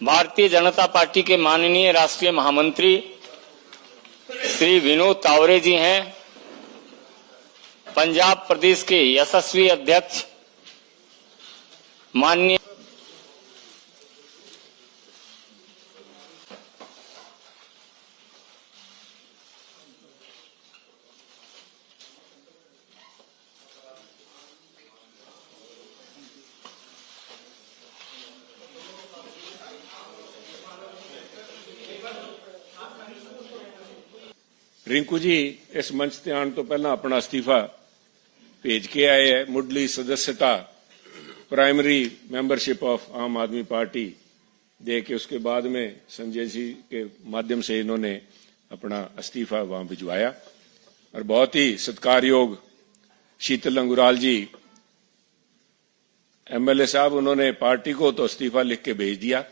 Bharatiya Janata party के माननीय राष्ट्रीय महामंत्री श्री विनोद तावरे जी हैं। पंजाब प्रदेश के यशस्वी अध्यक्ष, माननीय ਰਿੰਕੂ ਜੀ ਇਸ ਮੰਚ ਤੇ ਆਉਣ ਤੋਂ ਪਹਿਲਾਂ ਆਪਣਾ ਅਸਤੀਫਾ ਭੇਜ ਕੇ ਆਏ ਹੈ ਮੁੱਢਲੀ सदस्यता प्राइमरी मेंबरशिप ऑफ आम आदमी पार्टी दे के उसके बाद में संजय जी के माध्यम से इन्होंने अपना इस्तीफा वहां भिजवाया और बहुत ही सत्कारयोग शीतल अंगुराल जी एमएलए साहब उन्होंने पार्टी को तो इस्तीफा लिख के भेज दिया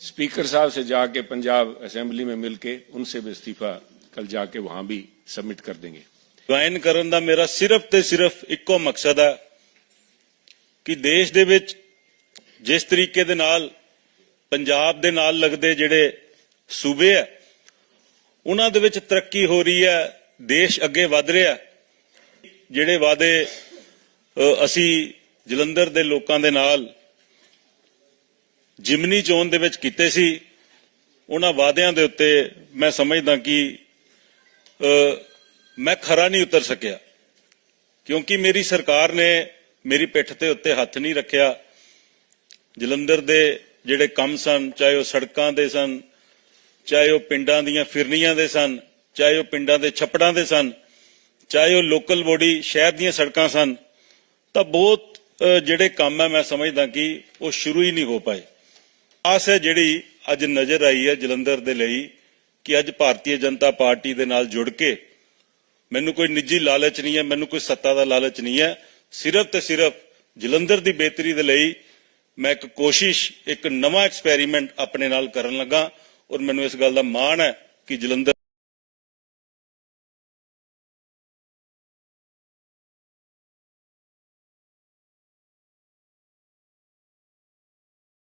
स्पीकर साहब से जाके पंजाब असेंबली में मिलके उनसे भी इस्तीफा ਕੱਲ ਜਾ ਕੇ ਵਹਾਂ ਵੀ ਸਬਮਿਟ ਕਰ ਦੇਂਗੇ। ਜੁਆਇਨ ਕਰਨ ਦਾ ਮੇਰਾ ਸਿਰਫ ਤੇ ਸਿਰਫ ਇੱਕੋ ਮਕਸਦ ਹੈ ਕਿ ਦੇਸ਼ ਦੇ ਵਿੱਚ ਜਿਸ ਤਰੀਕੇ ਦੇ ਨਾਲ ਪੰਜਾਬ ਦੇ ਨਾਲ ਲੱਗਦੇ ਜਿਹੜੇ ਸੂਬੇ ਆ, ਉਹਨਾਂ ਦੇ ਵਿੱਚ ਤਰੱਕੀ ਹੋ ਰਹੀ ਹੈ, ਦੇਸ਼ ਅੱਗੇ ਵਧ ਰਿਹਾ ਜਿਹੜੇ ਵਾਦੇ ਅਸੀਂ ਜਲੰਧਰ ਦੇ ਲੋਕਾਂ ਦੇ ਨਾਲ ਜਿਮਨੀ ਚੋਣ ਦੇ ਵਿੱਚ ਕੀਤੇ ਸੀ, ਉਹਨਾਂ ਵਾਦਿਆਂ ਦੇ ਉੱਤੇ ਮੈਂ ਸਮਝਦਾ ਕਿ ਮੈਂ ਖਰਾ ਨਹੀਂ ਉਤਰ ਸਕਿਆ। ਕਿਉਂਕਿ ਮੇਰੀ ਸਰਕਾਰ ਨੇ ਮੇਰੀ ਪਿੱਠ ਤੇ ਉੱਤੇ ਹੱਥ ਨਹੀਂ ਰੱਖਿਆ। ਜਲੰਧਰ ਦੇ ਜਿਹੜੇ ਕੰਮ ਸਨ, ਚਾਹੇ ਉਹ ਸੜਕਾਂ ਦੇ ਸਨ, ਚਾਹੇ ਉਹ ਪਿੰਡਾਂ ਦੀਆਂ ਫਿਰਨੀਆਂ ਦੇ ਸਨ, ਚਾਹੇ ਉਹ ਪਿੰਡਾਂ ਦੇ ਛੱਪੜਾਂ ਦੇ ਸਨ, ਚਾਹੇ ਉਹ ਲੋਕਲ ਬੋਡੀ ਸ਼ਹਿਰ ਦੀਆਂ ਸੜਕਾਂ ਸਨ, ਤਾਂ ਬਹੁਤ ਜਿਹੜੇ ਕੰਮ ਹੈ ਮੈਂ ਸਮਝਦਾ ਕਿ ਉਹ ਸ਼ੁਰੂ ਹੀ ਨਹੀਂ ਹੋ ਪਾਏ। ਆਸ ਹੈ ਜਿਹੜੀ ਅੱਜ ਨਜ਼ਰ ਆਈ ਹੈ ਜਲੰਧਰ ਦੇ ਲਈ ਕਿ ਅੱਜ ਭਾਰਤੀ ਜਨਤਾ ਪਾਰਟੀ ਦੇ ਨਾਲ ਜੁੜ ਕੇ ਮੈਨੂੰ ਕੋਈ ਨਿੱਜੀ ਲਾਲਚ ਨਹੀਂ ਹੈ, ਮੈਨੂੰ ਕੋਈ ਸੱਤਾ ਦਾ ਲਾਲਚ ਨਹੀਂ ਹੈ। ਸਿਰਫ ਤੇ ਸਿਰਫ ਜਲੰਧਰ ਦੀ ਬਿਹਤਰੀ ਦੇ ਲਈ ਮੈਂ ਇੱਕ ਕੋਸ਼ਿਸ਼, ਇੱਕ ਨਵਾਂ ਐਕਸਪੈਰੀਮੈਂਟ ਆਪਣੇ ਨਾਲ ਕਰਨ ਲੱਗਾ ਔਰ ਮੈਨੂੰ ਇਸ ਗੱਲ ਦਾ ਮਾਣ ਹੈ ਕਿ ਜਲੰਧਰ